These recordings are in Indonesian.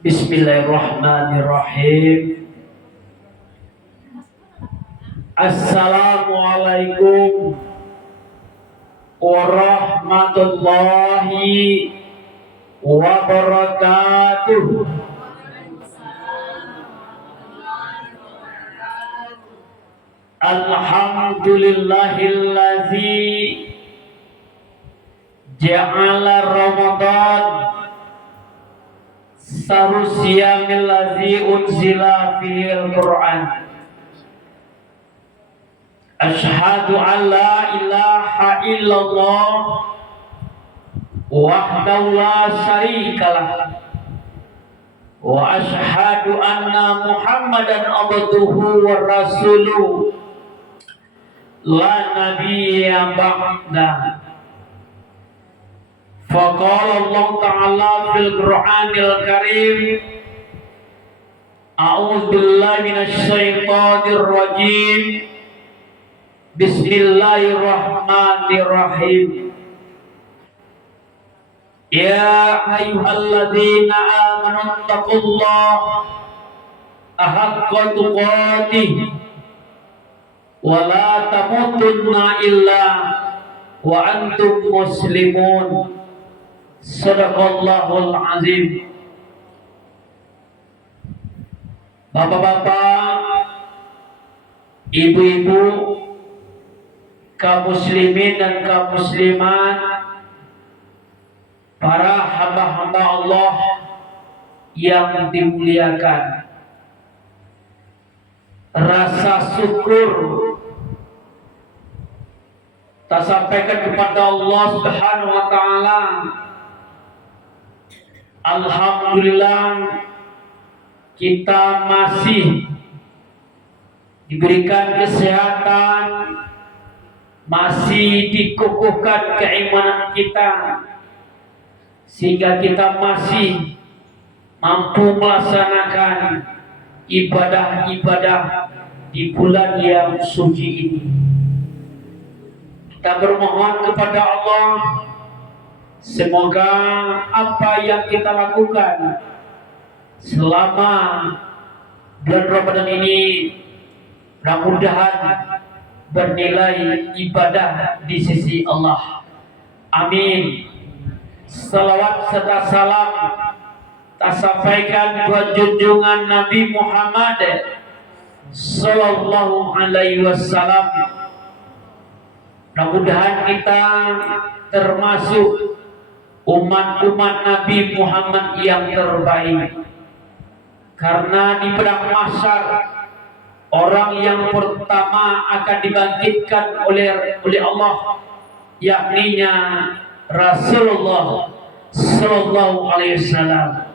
Bismillahirrahmanirrahim. Assalamualaikum warahmatullahi wabarakatuh. Alhamdulillahillazi ja'ala Ramadan sarusiyamil ladzi unzila fihil Qur'an. Asyhadu an la ilaha illallah wahdahu la syarikalah wa asyhadu anna Muhammadan abduhu wa rasuluh la nabiyya ba'da. Faqala Allah Ta'ala fil Qur'anil Karim, a'udzu billahi minasy syaithanir rajim. Bismillahirrahmanirrahim. Ya ayyuhalladzina amanu taqullaha haqqa tuqatih wa la tamutunna illa wa antum muslimun. Sadaqallahul azim. Bapak-bapak, ibu-ibu, kaum muslimin dan kaum muslimat, para hamba-hamba Allah yang dimuliakan, rasa syukur tak sampaikan kepada Allah Subhanahu wa taala. Alhamdulillah kita masih diberikan kesehatan, masih dikukuhkan keimanan kita, sehingga kita masih mampu melaksanakan ibadah-ibadah di bulan yang suci ini. Kita bermohon kepada Allah, semoga apa yang kita lakukan selama bulan Ramadan ini mudah-mudahan bernilai ibadah di sisi Allah. Amin. Salawat serta salam tak sampaikan buat junjungan Nabi Muhammad sallallahu alaihi wasallam. Mudah-mudahan kita termasuk umat-umat Nabi Muhammad yang terbaik, karena di padang mahsyar orang yang pertama akan dibangkitkan oleh Allah, yakninya Rasulullah sallallahu alaihi wasallam.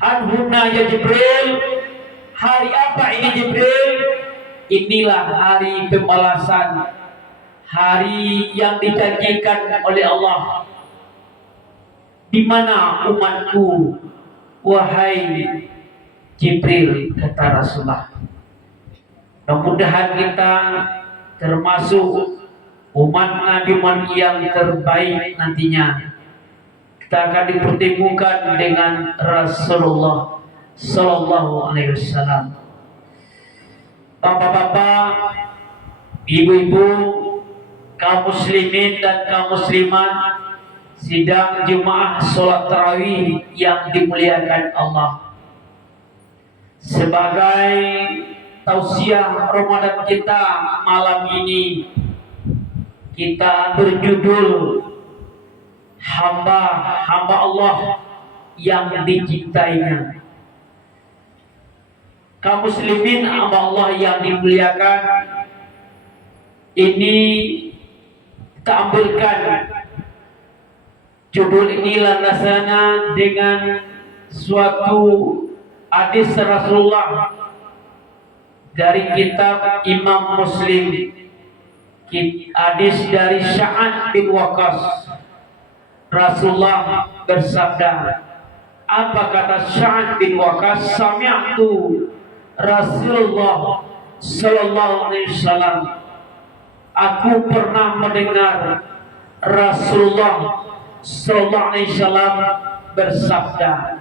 Hadhuna ya Jibril, hari apa ini Jibril? Inilah hari pembalasan, hari yang dijanjikan oleh Allah. Di mana umatku, wahai Jibril, kata Rasulullah. Mudah-mudahan kita termasuk umat Nabi yang terbaik nantinya. Kita akan dipertemukan dengan Rasulullah sallallahu alaihi wasallam. Bapak-bapak, ibu-ibu, kaum muslimin dan kaum muslimat, sidang jemaah sholat tarawih yang dimuliakan Allah. Sebagai tausiah Ramadan kita malam ini, kita berjudul hamba Allah yang dicintainya. Kaum muslimin hamba Allah yang dimuliakan, ini kita ambilkan judul ini landasannya dengan suatu hadis Rasulullah dari kitab Imam Muslim, hadis dari Sa'ad bin Waqqas. Rasulullah bersabda, apa kata Sa'ad bin Waqqas? Sami'tu Rasulullah sallallahu alaihi wasallam, aku pernah mendengar Rasulullah sallallahu alaihi wasallam bersabda,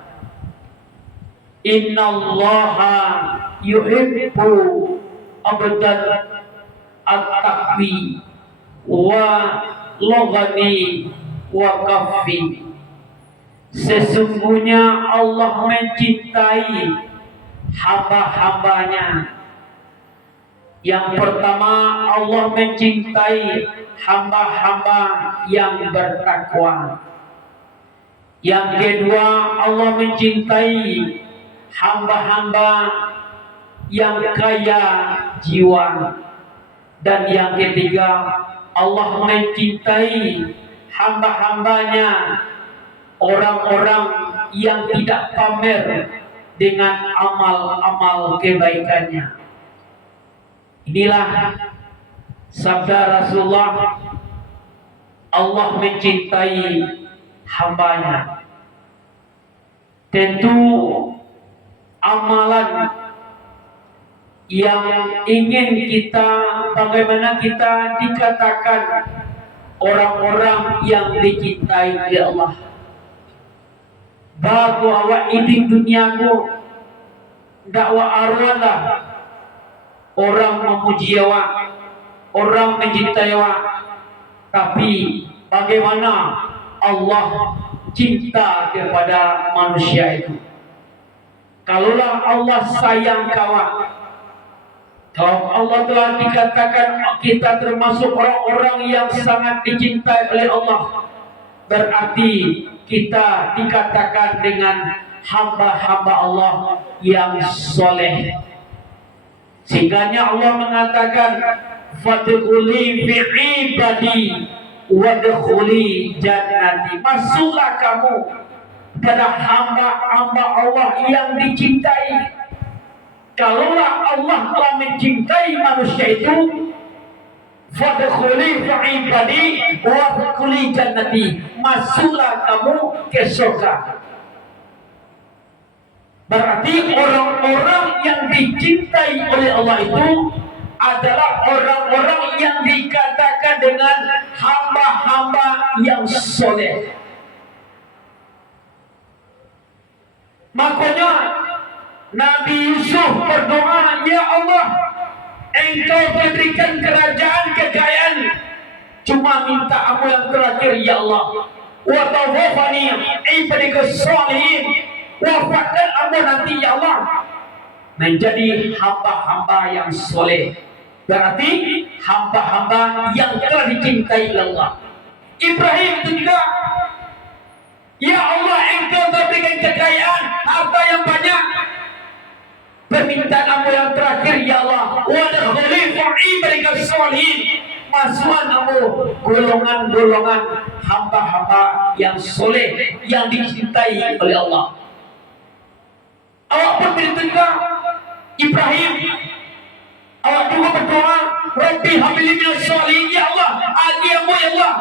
Innallaha yuhibbu abdan at-taqwi wa loghani wa kaffi. Sesungguhnya Allah mencintai hamba-hambanya. Yang pertama, Allah mencintai hamba-hamba yang bertakwa. Yang kedua, Allah mencintai hamba-hamba yang kaya jiwa. Dan yang ketiga, Allah mencintai hamba-hambanya, orang-orang yang tidak pamer dengan amal-amal kebaikannya. Inilah sabda Rasulullah, Allah mencintai hambanya. Tentu amalan yang ingin kita, bagaimana kita dikatakan orang-orang yang dicintai oleh Allah. Bagu awak ini duniaku dakwa arwah, orang memuji awak, orang mencintai awak. Tapi bagaimana Allah cinta kepada manusia itu? Kalaulah Allah sayang kawan, kalau Allah telah dikatakan kita termasuk orang-orang yang sangat dicintai oleh Allah, berarti kita dikatakan dengan hamba-hamba Allah yang soleh. Sehingga Allah mengatakan, fadkhuli fi ibadi wadkhuli jannati. Masuklah kamu pada hamba-hamba Allah yang dicintai. Kalaulah Allah telah mencintai manusia itu, fadkhuli fi ibadi wadkhuli jannati. Masuklah kamu ke surga. Berarti orang-orang yang dicintai oleh Allah itu adalah orang-orang yang dikatakan dengan hamba-hamba yang soleh. Makanya Nabi Yusuf berdoa, ya Allah, Engkau berikan kerajaan kekayaan, cuma minta aku yang terakhir, ya Allah. Wa tawaffani ibadika sholihin, wafatkan aku nanti ya Allah menjadi hamba-hamba yang soleh. Berarti hamba-hamba yang telah dicintai Allah. Ibrahim itu juga, ya Allah, Engkau berikan kekayaan, harta yang banyak, permintaan aku yang terakhir ya Allah, wadkhuli fi ibadika sholihin, masukkan aku golongan-golongan hamba-hamba yang soleh, yang dicintai oleh Allah. Awak pun berdoa, Ibrahim, awak juga berdoa, Rabbi habli minas sholihin, ya Allah, agiamu ya Allah,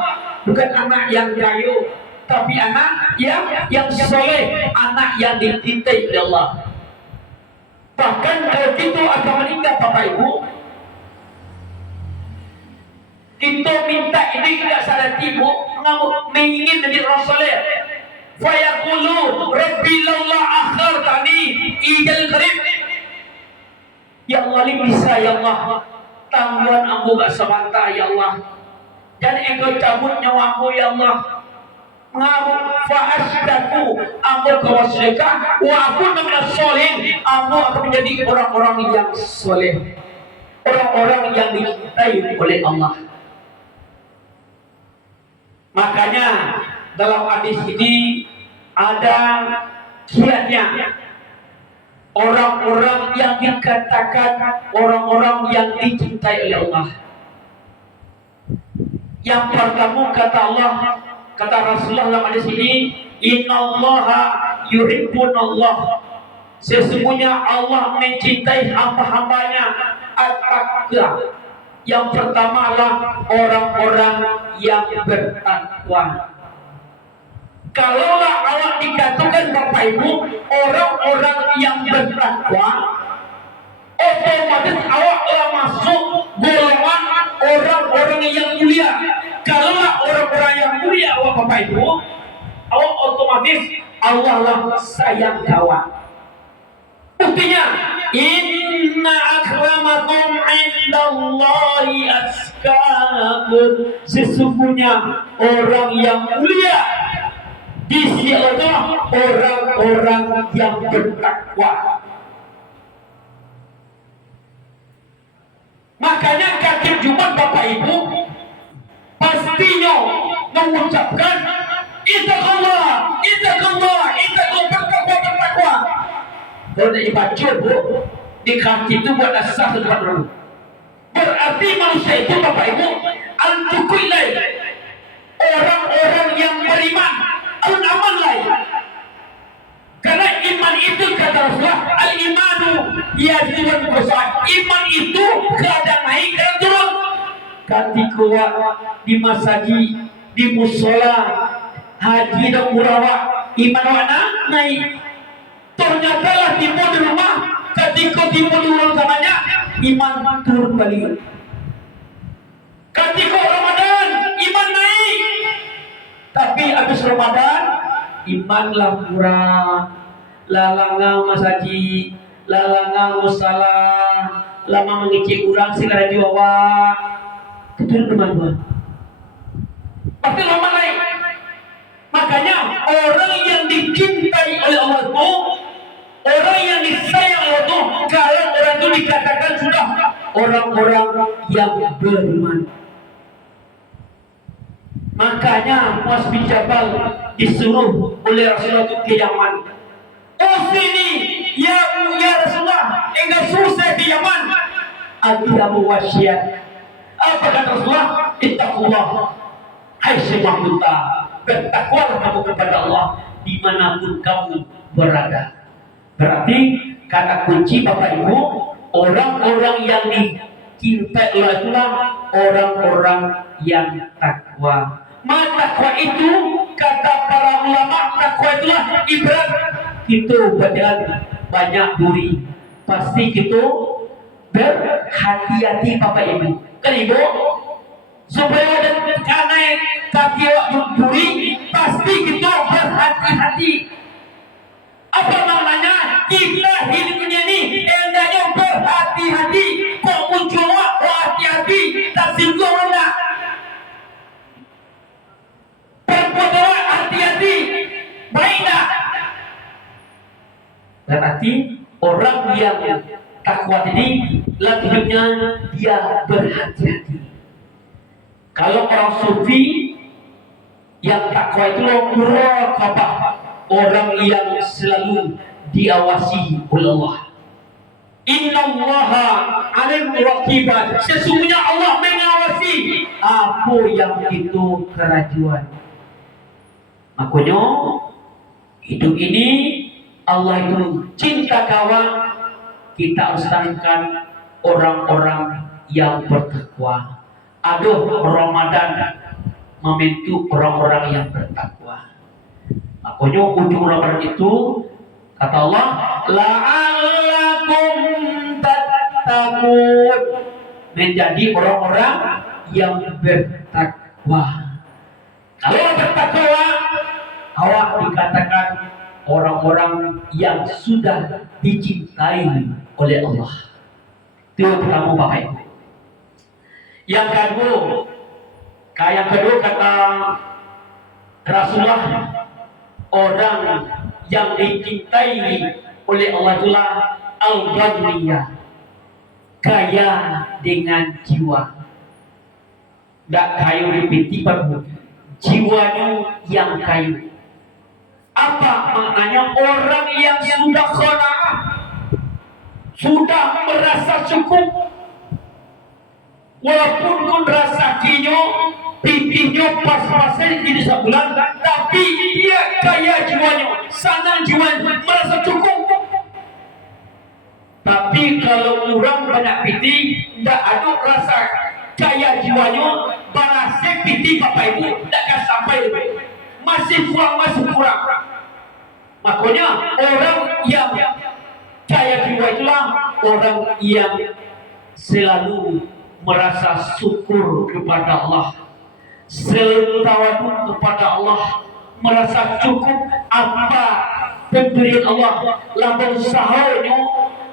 bukan anak yang gayo, tapi anak yang soleh, anak yang dicintai oleh Allah. Bahkan kalau kita akan meninggal Bapak Ibu, kita minta ini tidak sadar ibu mengingin menjadi orang soleh. Fayaqulu Rabbi laula akhartani ijal qarib. Ya Allah, bisa ya Allah, tangguhan aku gak semata ya Allah, dan engkau cabut nyawaku ya Allah. Ngamu fa'asdaku, aku kawasreka, wa aku namanya soleh, aku akan menjadi orang-orang yang soleh, orang-orang yang dicintai oleh Allah. Makanya dalam hadis ini ada kiatnya orang-orang yang dikatakan orang-orang yang dicintai oleh Allah. Yang pertama kata Allah, kata Rasulullah dalam hadis ini, innallaha yuhibbunallah. Sesungguhnya Allah mencintai hamba-hambanya at-taqwa. Yang pertama adalah orang-orang yang bertakwa. Kalaulah Allah dikatakan Bapak Ibu orang-orang yang bertakwa, otomatis awak telah masuk golongan orang-orang yang mulia. Kalaulah orang-orang yang mulia awak Bapak Ibu, awak otomatis Allah lah sayang kawan. Buktinya, inna akramakum indallahi atqakum. Sesungguhnya orang yang mulia di sisi Allah orang-orang yang bertakwa. Makanya kaki Jumat Bapak Ibu pastinya mengucapkan Ittaqullah, Ittaqullah, Ittaqullah, bertakwa. Kalau dibaca Bu, di kaki itu buat asas tempat dulu. Berarti manusia itu Bapak Ibu al-tuqilai, orang-orang yang beriman, al-aman lain. Karena iman itu kata Rasulullah, al-imanu yazidun wa iman itu kadang naik kadang turun. Ketika di masjid, di musola, haji dan murawah, iman wana naik. Ternyata lah timbul di rumah, ketika timbul di rumah samanya, iman turun balik. Ketika Ramadan, iman naik. Tapi habis Ramadan, imanlah kurang. Lalanga masjid, lalanga musalah, lama mengicik kurang sila jiwa. Keturun teman-teman. Pasti lama naik. Makanya orang yang dicintai oleh Allah itu, orang yang disayang Allah itu, kalau orang itu dikatakan sudah orang-orang yang beriman. Makanya Muaz bin Jabal disuruh oleh Rasulullah itu ke Yaman. Oh sini, ya Rasulullah, enggak suruh saya ke Yaman. Aku wasiat. Apa kata Rasulullah? Ittaqullah. Hai semua bertakwalah kamu kepada Allah dimanapun kamu berada. Berarti kata kunci Bapak Ibu, orang-orang yang dicintai Allah itulah orang-orang yang takwa. Maka takwa itu kata para ulama, takwa itulah ibarat itu badan banyak duri. Pasti itu berhati-hati Bapak Ibu. Kan Ibu? Supaya ada karena kaki duri, pasti kita berhati-hati. Apa maknanya? Kita hidup dunia ini endanya berhati-hati. Kok muncul hati-hati, tak singgung mana? Perbuatan hati-hati, baik tak? Berarti orang yang takwa ini, dalam hidupnya dia berhati-hati. Kalau orang sufi yang takwa itu muraqabah, orang yang selalu diawasi oleh Allah. Innallaha alim raqibah. Sesungguhnya Allah mengawasi apa yang itu kerajuan. Makanya hidup ini Allah itu cinta kawan. Kita harus tanamkan orang-orang yang bertakwa. Aduh, Ramadan membentuk orang-orang yang bertakwa. Makanya ujung Ramadan itu kata Allah, la'allakum tattaqun, menjadi orang-orang yang bertakwa. Kalau bertakwa, awak dikatakan orang-orang yang sudah dicintai oleh Allah. Itu yang pertama Bapak Ibu. Yang kedua kata Rasulullah, orang yang dicintai oleh Allah itulah al-ghaniyah, kaya dengan jiwa. Tak kayu dipitipan, jiwanya yang kayu. Apa maknanya? Orang yang sudah qanaah, sudah merasa cukup. Walaupun pun rasakinya, pipinya pas-pasan jadi sebulan, tapi dia kaya jiwanya, senang jiwanya, merasa cukup. Tapi kalau orang banyak piti, tidak ada rasa kaya jiwanya, barasa piti Bapak Ibu tidak akan sampai, masih kurang. Makanya orang yang kaya jiwa itulah orang yang selalu merasa syukur kepada Allah, selalu tawadu kepada Allah, merasa cukup apa pemberian Allah, lamun sahurnya,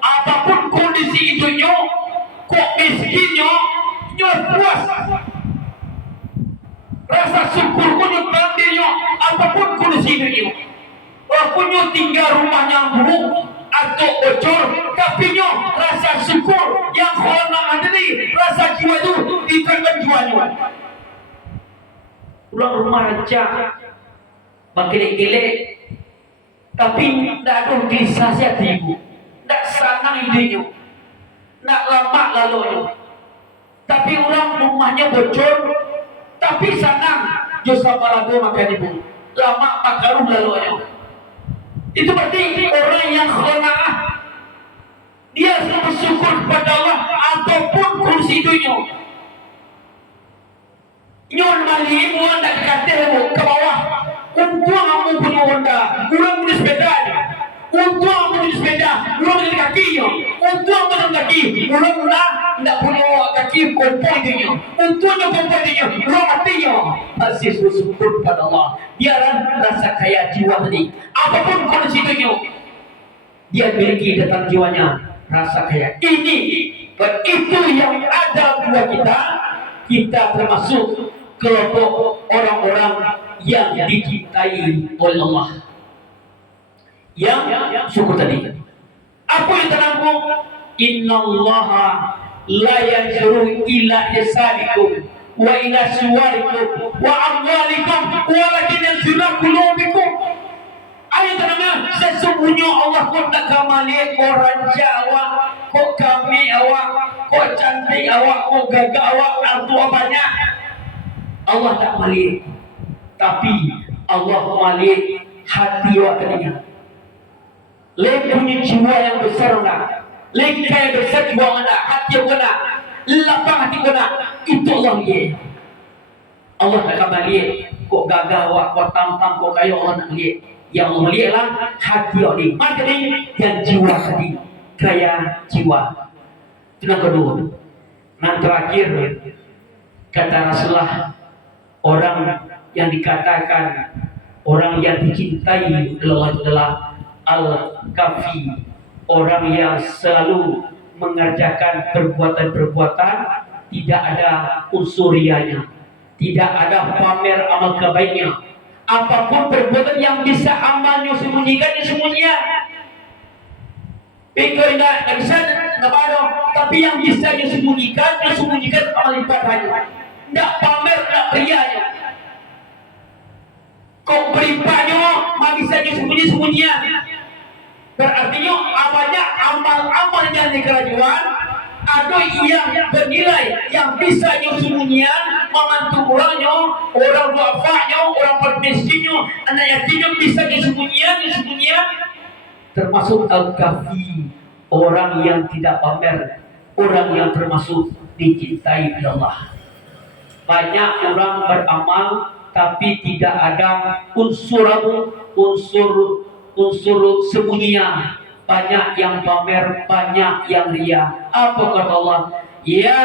apapun kondisi itunya, kok miskinnya, nyo puas. Rasa syukur kunyo tandanya, apapun kondisi itunya. Kunyo tinggal rumahnya buruk atau bocor, tapi nyo rasa syukur yang khona adri, rasa jiwa itu diterima jiwanya. Ulang rumah raja bakilek-kilek, tapi tidak ada disasiat ibu, tidak sanang idenya, tidak lama lalunya. Tapi ulang rumahnya bocor, tapi sanang justru malah makan ibu, lama makaruh lalunya. Itu berarti orang yang khona'ah, dia selalu bersyukur kepada Allah apapun kondisi hidupnya. Nyon mali mu anda kata ke bawah, untung kamu punya Honda, kurang punya sepeda, untung kamu punya sepeda, kurang punya kakinya, untung kamu punya kaki, kurang tidak punya kaki kompoinnya, untungnya kompoinnya, kurang matinya. Masih bersyukur pada Allah. Biarlah rasa kaya jiwa tadi, apapun kondisi hidupnya, dia miliki datang jiwanya rasa kaya. Ini itu yang ada dua kita termasuk kelompok orang-orang yang dicintai oleh Allah, yang syukur tadi. Apa yang terangku? Innallaha la yanzuru ila jasadikum wa ila suwarikum wa amwalikum walakin yanzuru qulubikum. Ayat terangnya, sesungguhnya Allah kok tak kamali kok raja awak, kok kami awak, kok cantik awak, kok gagah awak, artu banyak. Allah tak malik, tapi Allah malik hati awak tadinya. Lek punya jiwa yang besar nak, lek kaya besar jiwa nak, hati awak nak, lapang hati awak nak, itu Allah lihat. Allah tak malik, kok gagah awak, kok tampang, kok kaya Allah nak lihat. Yang Allah lihatlah hati awak ni, makanya yang jiwa tadi, kaya jiwa. Itu yang kedua. Yang terakhir kata Rasulullah, orang yang dikatakan orang yang dicintai Allah adalah al-kafi, orang yang selalu mengerjakan perbuatan-perbuatan tidak ada unsur rianya, tidak ada pamer amal kebaikannya. Apapun perbuatan yang bisa amalnya sembunyikan, sembunyikan. Pikir tidak bisa nabado, tapi yang bisa disembunyikan amal ibadahnya. Tidak pamer, tidak rianya. Kok beribadahnya bisa disembunyi-sembunyian. Berartinya banyak amal-amal yang dikerajuan, ada yang bernilai yang bisa disembunyian, membantu orangnya, orang duafanya, orang miskinnya, anak yatimnya bisa disembunyian. Termasuk al-kafi, orang yang tidak pamer, orang yang termasuk dicintai oleh Allah. Banyak orang beramal tapi tidak ada unsur sembunyinya. Banyak yang pamer, banyak yang ria. Apa kata Allah? Ya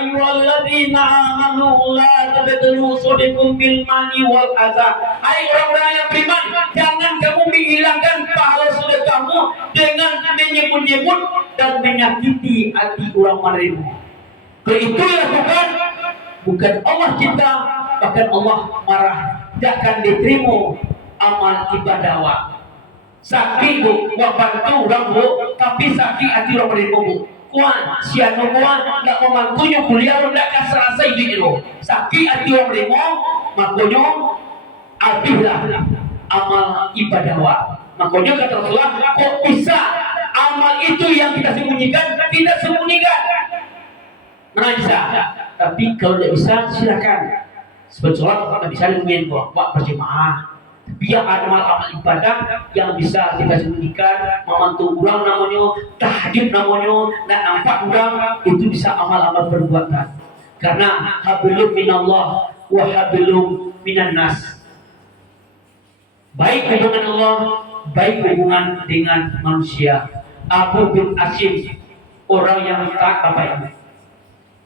ayyuhalladzina amanu la tabtulu sadikum bil mani wal adza. Hai orang-orang yang beriman, jangan kamu menghilangkan pahala sedekahmu dengan menyebut-nyebut dan menyakiti hati orang menerima. Itu bukan Allah cinta, bahkan Allah marah. Tidak akan diterima amal ibadah awak. Sakit bu, buat bantu orang bu, tapi sakit hati orang menerima bu. Kuan, siapa kuan, tak membantunya kuliah, tidak akan serasa ini lo. Sakit hati orang menerima, makanya alhamdulillah amal ibadah awak. Makanya kata Rasulullah, kok bisa amal itu yang kita sembunyikan, kita sembunyikan. Mana bisa? Tapi kalau tidak bisa, silakan. Sebetulnya kalau bisa lumayan buat berjemaah. Biar ada amal ibadah yang bisa kita sembunyikan, membantu orang namanya, tahajud namanya, dan nampak orang itu bisa amal-amal perbuatan. Karena hablum minallah wa hablum minan nas. Baik hubungan Allah, baik hubungan dengan manusia. Abu bin Asim, orang yang tak baik,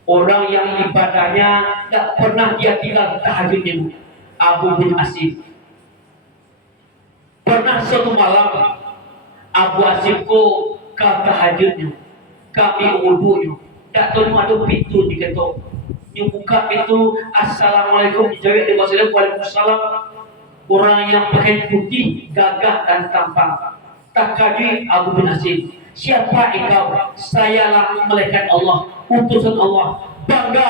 orang yang ibadahnya tak pernah dia tinggal tahajudnya. Abu bin Asim Pernah suatu malam Abu Asimku ke tahajudnya, kami wudunya, tak tahu ada pintu diketok. Yang buka pintu, assalamualaikum, dijawab di bahasa Arab, waalaikumsalam. Orang yang pakai putih, gagah dan tampan. Tak kaji Abu bin Asim. Siapa engkau? Sayalah malaikat Allah, utusan Allah. Bangga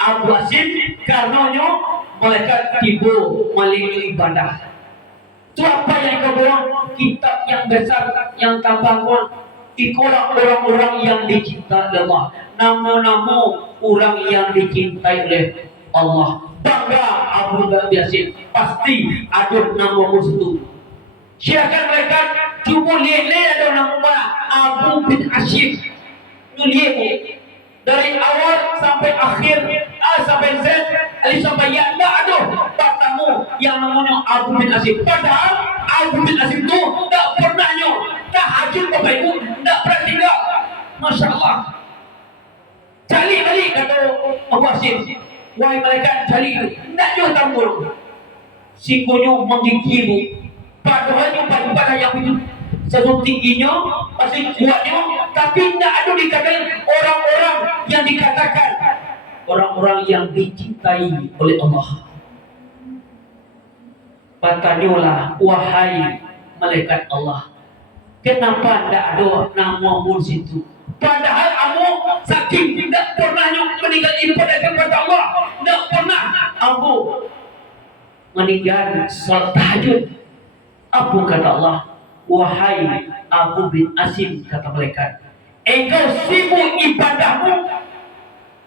Abu Asim karenanya malaikat tiba melalui ibadah. Itu apa yang kau bawa? Kitab yang besar, yang tambah ikulah orang-orang yang dicintai Allah. Nama-nama orang yang dicintai oleh Allah. Bangga Abu Yasin. Pasti ada nama musuh. Silakan mereka cuma lihat ada nama Abu bin Asyik. Lihat dari awal sampai akhir, A sampai Z, Ali sampai Ya, tidak ada tamu yang namanya Abu bin Asyik. Padahal Abu bin Asyik itu tidak pernahnya tahajud Bapak Ibu, tidak pernah tinggal. Masya Allah. Jali balik kata Abu Asyik. Wahai malaikat jali itu, tidak jauh tambur. Sikunya menggigil. Padahal ibadah yang itu satu tingginya, masih kuatnya, tapi tidak ada dikatakan orang-orang yang dikatakan orang-orang yang dicintai oleh Allah. Bertanyalah, wahai malaikat Allah, kenapa tidak ada namamu di situ? Padahal kamu saking tidak pernahnya meninggal ibadah kepada Allah, tidak pernah kamu meninggal salat tahajud. Apa kata Allah? Wahai Abu bin Asim, kata malaikat, engkau sibuk ibadahmu,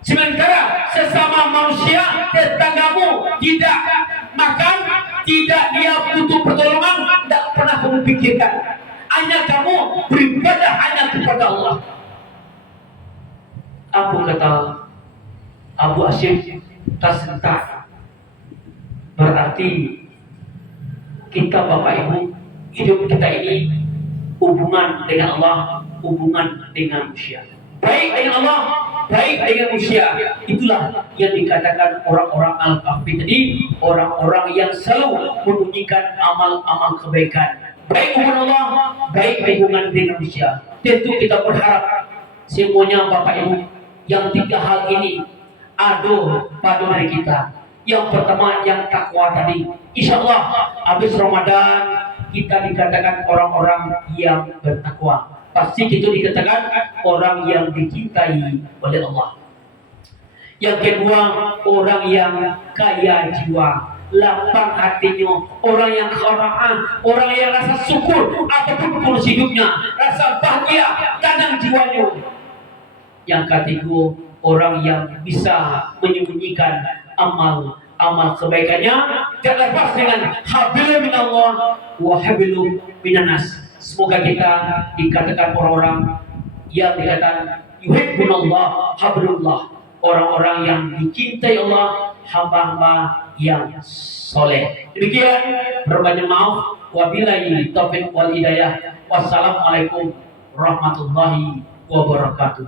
sementara sesama manusia tetanggamu tidak makan, tidak dia butuh pertolongan, tidak pernah kamu pikirkan. Hanya kamu beribadah hanya kepada Allah. Apa kata Abu Asim? Tasentah. Berarti kita Bapak Ibu, hidup kita ini hubungan dengan Allah, hubungan dengan manusia. Baik dengan Allah, baik dengan manusia. Itulah yang dikatakan orang-orang Al-Kahfi tadi, orang-orang yang selalu membunyikan amal-amal kebaikan. Baik hubungan Allah, baik hubungan dengan manusia. Tentu kita berharap semuanya Bapak Ibu, yang tiga hal ini ada pada diri kita. Yang pertama yang takwa tadi. Insya Allah habis Ramadan kita dikatakan orang-orang yang bertakwa. Pasti kita dikatakan orang yang dicintai oleh Allah. Yang kedua, orang yang kaya jiwa, lapang hatinya, orang yang qanaah, orang yang rasa syukur apapun kondisi hidupnya, rasa bahagia kadang jiwanya. Yang ketiga, orang yang bisa menyembunyikan amal kebaikannya tidak lepas dengan hablum minallah wa hablum minannas. Semoga kita dikatakan orang-orang yang dikatakan yuhibbunallah hablullah, orang-orang yang dicintai Allah, hamba-hamba yang soleh. Demikian, berbanyak maaf, wabillahi taufiq wal hidayah. Wassalamualaikum warahmatullahi wabarakatuh.